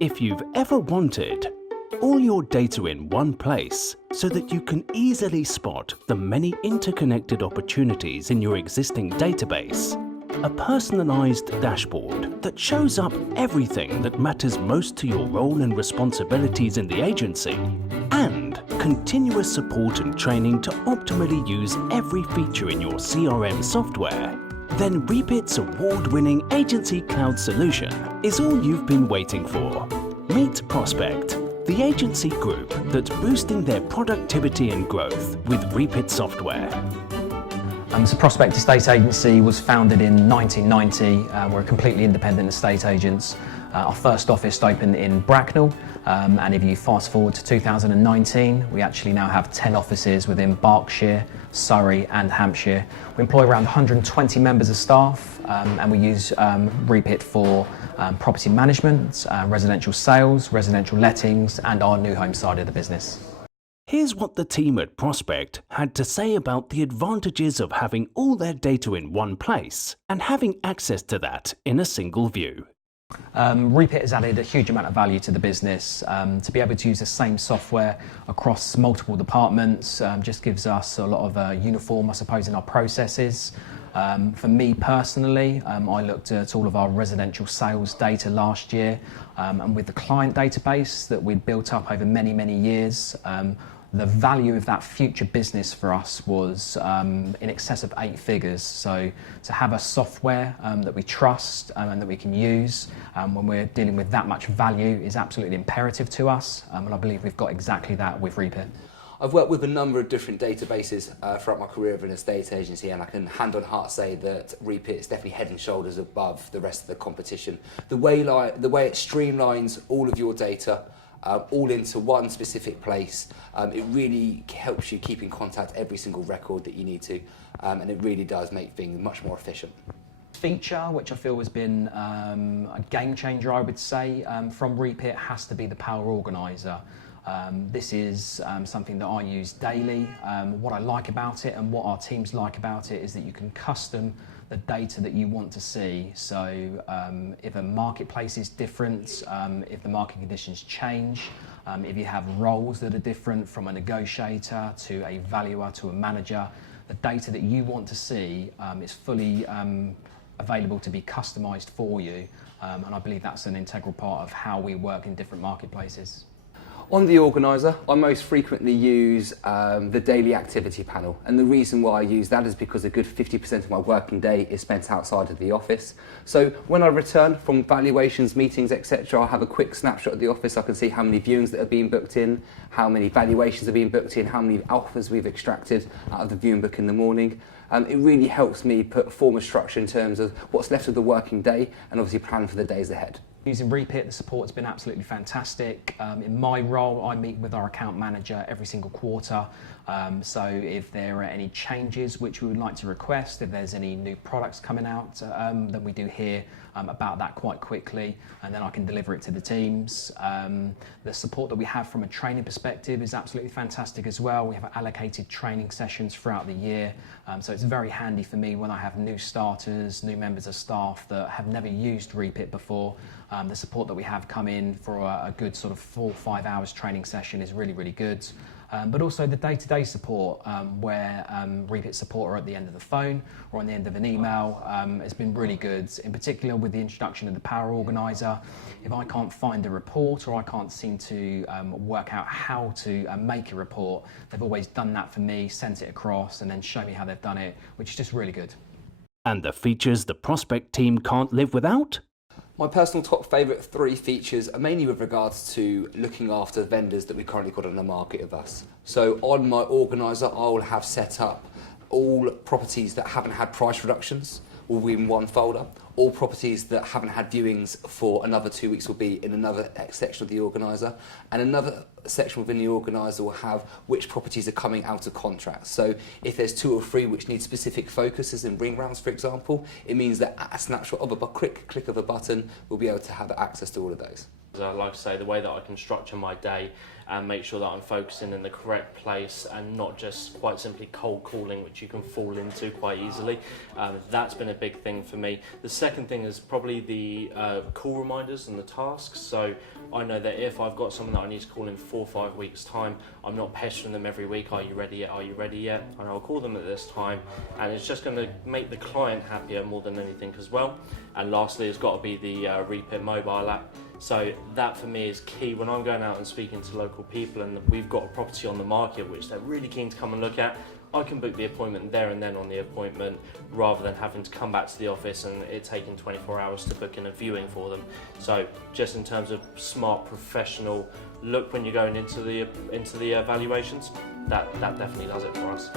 If you've ever wanted all your data in one place so that you can easily spot the many interconnected opportunities in your existing database, a personalized dashboard that shows up everything that matters most to your role and responsibilities in the agency, and continuous support and training to optimally use every feature in your CRM software, then Reapit's award-winning agency cloud solution is all you've been waiting for. Meet Prospect, the agency group that's boosting their productivity and growth with Reapit software. So Prospect Estate Agency was founded in 1990. We're completely independent estate agents. Our first office opened in Bracknell, and if you fast forward to 2019, we actually now have 10 offices within Berkshire, Surrey and Hampshire. We employ around 120 members of staff, and we use Reapit for property management, residential sales, residential lettings and our new home side of the business. Here's what the team at Prospect had to say about the advantages of having all their data in one place and having access to that in a single view. Reapit has added a huge amount of value to the business. To be able to use the same software across multiple departments just gives us a lot of uniform, I suppose, in our processes. For me personally, I looked at all of our residential sales data last year, and with the client database that we'd built up over many years, the value of that future business for us was in excess of 8 figures. So to have a software that we trust and that we can use when we're dealing with that much value is absolutely imperative to us, and I believe we've got exactly that with Reapit. I've worked with a number of different databases throughout my career of an estate agency, and I can hand on heart say that Reapit is definitely head and shoulders above the rest of the competition. The way it streamlines all of your data all into one specific place, it really helps you keep in contact every single record that you need to, and it really does make things much more efficient. Feature which I feel has been a game changer, I would say, from Reapit has to be the Power Organiser. This is something that I use daily. What I like about it and what our teams like about it is that you can custom the data that you want to see. So if a marketplace is different, if the market conditions change, if you have roles that are different from a negotiator to a valuer to a manager, the data that you want to see is fully available to be customised for you, and I believe that's an integral part of how we work in different marketplaces. On the organiser, I most frequently use the daily activity panel, and the reason why I use that is because a good 50% of my working day is spent outside of the office. So when I return from valuations, meetings, etc., I'll have a quick snapshot of the office. I can see how many viewings that are being booked in, how many valuations are being booked in, how many alphas we've extracted out of the viewing book in the morning. It really helps me form a structure in terms of what's left of the working day and obviously plan for the days ahead. Using Reapit, the support's been absolutely fantastic. In my role, I meet with our account manager every single quarter. So if there are any changes which we would like to request, if there's any new products coming out, then we do hear about that quite quickly, and then I can deliver it to the teams. The support that we have from a training perspective is absolutely fantastic as well. We have allocated training sessions throughout the year, so it's very handy for me when I have new starters, new members of staff that have never used Reapit before. The support that we have come in for a good sort of 4 or 5 hours training session is really good. But also the day-to-day support where Reapit support are at the end of the phone or on the end of an email has been really good, in particular with the introduction of the Power Organiser. If I can't find a report or I can't seem to work out how to make a report, they've always done that for me, sent it across and then show me how they've done it, which is just really good. And the features the Prospect team can't live without? My personal top favourite 3 features are mainly with regards to looking after vendors that we currently got on the market with us. So on my organiser, I will have set up all properties that haven't had price reductions will be in one folder. All properties that haven't had viewings for another 2 weeks will be in another section of the organiser, and another section within the organiser will have which properties are coming out of contract. So if there's 2 or 3 which need specific focuses in ring rounds, for example, it means that at a snapshot of a quick click of a button, we'll be able to have access to all of those. Like I say, the way that I can structure my day and make sure that I'm focusing in the correct place and not just quite simply cold calling, which you can fall into quite easily. That's been a big thing for me. The second thing is probably the call reminders and the tasks. So I know that if I've got someone that I need to call in 4 or 5 weeks time, I'm not pestering them every week, are you ready yet, are you ready yet? And I'll call them at this time, and it's just going to make the client happier more than anything as well. And lastly, it's got to be the Reapit mobile app. So that for me is key when I'm going out and speaking to local people and we've got a property on the market which they're really keen to come and look at. I can book the appointment there and then on the appointment rather than having to come back to the office and it taking 24 hours to book in a viewing for them. So just in terms of smart professional look when you're going into the evaluations, that definitely does it for us.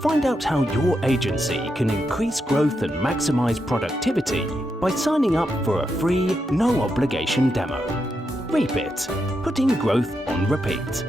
Find out how your agency can increase growth and maximise productivity by signing up for a free, no obligation demo. Reapit, putting growth on repeat.